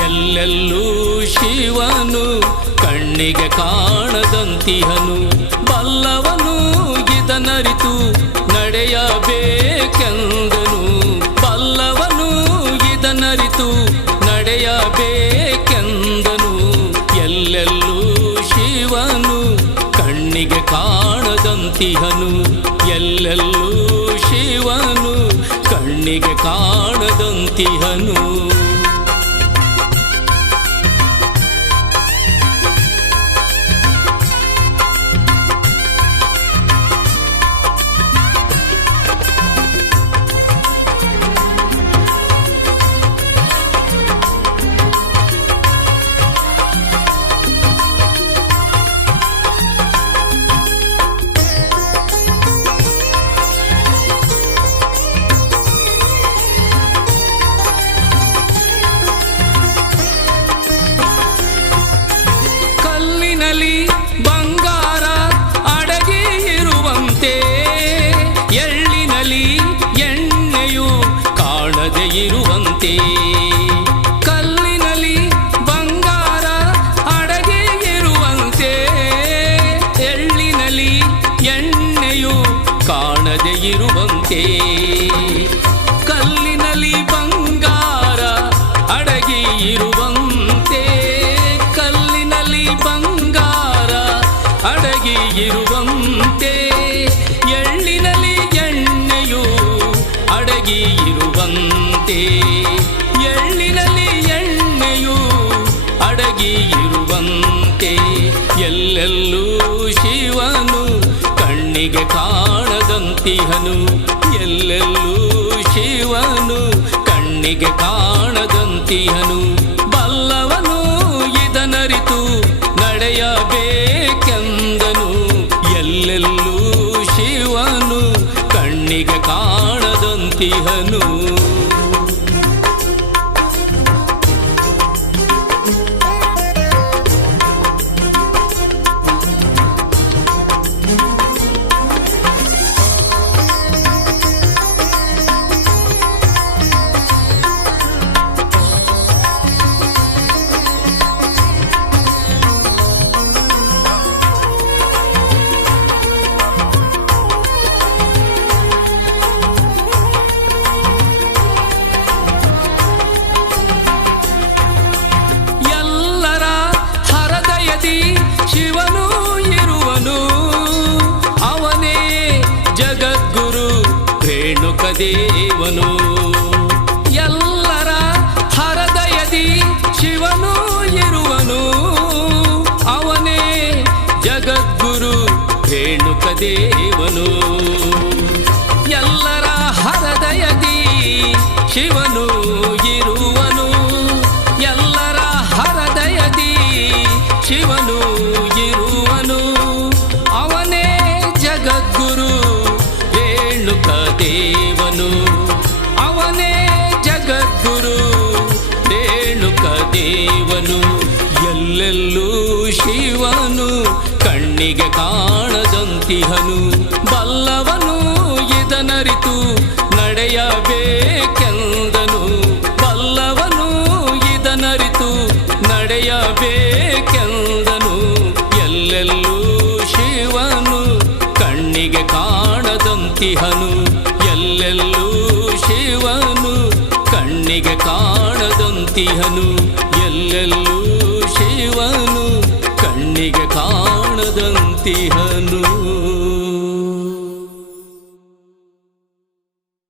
ಎಲ್ಲೆಲ್ಲೂ ಶಿವನು ಕಣ್ಣಿಗೆ ಕಾಣದಂತಿಹನು, ಬಲ್ಲವನು ಇದನರಿತು ನಡೆಯಬೇಕೆಂದನು. ಬಲ್ಲವನು ಇದನರಿತು ನಡೆಯಬೇಕೆಂದನು. ಎಲ್ಲೆಲ್ಲೂ ಶಿವನು ಕಣ್ಣಿಗೆ ಕಾಣದಂತಿಹನು. ಎಲ್ಲೆಲ್ಲೂ ಶಿವನು ಕಣ್ಣಿಗೆ ಕಾಣದಂತಿಹನು. ಬಂಗಾರ ಅಡಗಿ ಇರುವಂತೆ, ಎಳ್ಳಿನಲ್ಲಿ ಎಣ್ಣೆಯು ಕಾಣದೆ ಇರುವಂತೆ. ಕಲ್ಲಿನಲ್ಲಿ ಬಂಗಾರ ಅಡಗಿ ಇರುವಂತೆ, ಎಳ್ಳಿನಲ್ಲಿ ಎಣ್ಣೆಯು ಕಾಣದೆ ಇರುವಂತೆ. ಕಲ್ಲಿನಲ್ಲಿ ಬಂಗಾರ ಅಡಗಿ ಇರುವಂತೆ, ಕಲ್ಲಿನಲ್ಲಿ ಬಂಗಾರ ಅಡಗಿ ಇರುವಂತೆ. ಎಳ್ಳಿನಲ್ಲಿ ಎಣ್ಣೆಯು ಅಡಗಿ ಇರುವಂತೆ, ಎಳ್ಳಿನಲ್ಲಿ ಎಣ್ಣೆಯು ಅಡಗಿ ಇರುವಂತೆ. ಎಲ್ಲೆಲ್ಲೂ ಶಿವನು ಕಣ್ಣಿಗೆ ಕಾಣದಂತಿಹನು. ಎಲ್ಲೆಲ್ಲೂ ಶಿವನು ಕಣ್ಣಿಗೆ ಕಾಣದಂತಿಹನು. ಬಲ್ಲವನು ಇದನರಿತು ನಡೆಯಬೇಕೆಂದನು. ಎಲ್ಲೆಲ್ಲೂ ಶಿವನು ಕಣ್ಣಿಗೆ ಕಾಣದಂತಿಹನು. ಶಿವನು ಇರುವನು, ಅವನೇ ಜಗದ್ಗುರು ರೇಣುಕದೇವನು. ಎಲ್ಲರ ಹೃದಯದಿ ಶಿವನು ಇರುವನು, ಅವನೇ ಜಗದ್ಗುರು ರೇಣುಕದೇವನು. ಎಲ್ಲರ ಹೃದಯದಿ ಶಿವನು ಇರುವನು, ಎಲ್ಲರ ಹೃದಯದಿ ಶಿವನು ಇರುವನು. ಅವನೇ ಜಗದ್ಗುರು ರೇಣುಕದೇವನು, ಅವನೇ ಜಗದ್ಗುರು ರೇಣುಕದೇವನು. ಎಲ್ಲೆಲ್ಲೂ ಶಿವನು ಕಣ್ಣಿಗೆ ಕಾಣದಂತಿಹನು. ಬಲ್ಲವನು ಇದನರಿತು ನಡೆಯಬೇಕೆಂದನು. ಬಲ್ಲವನು ಇದನರಿತು ನಡೆಯಬೇಕೆಂದನು. ಎಲ್ಲೆಲ್ಲೂ ಶಿವನು ಕಣ್ಣಿಗೆ ಕಾಣದಂತಿಹನು. ಎಲ್ಲೆಲ್ಲೂ ಶಿವನು ಕಣ್ಣಿಗೆ ಕಾಣದಂತಿಹನು. ಎಲ್ಲೆಲ್ಲೂ ಶಿವನು ಕಣ್ಣಿಗೆ ಕಾಣದಂತಿಹನು.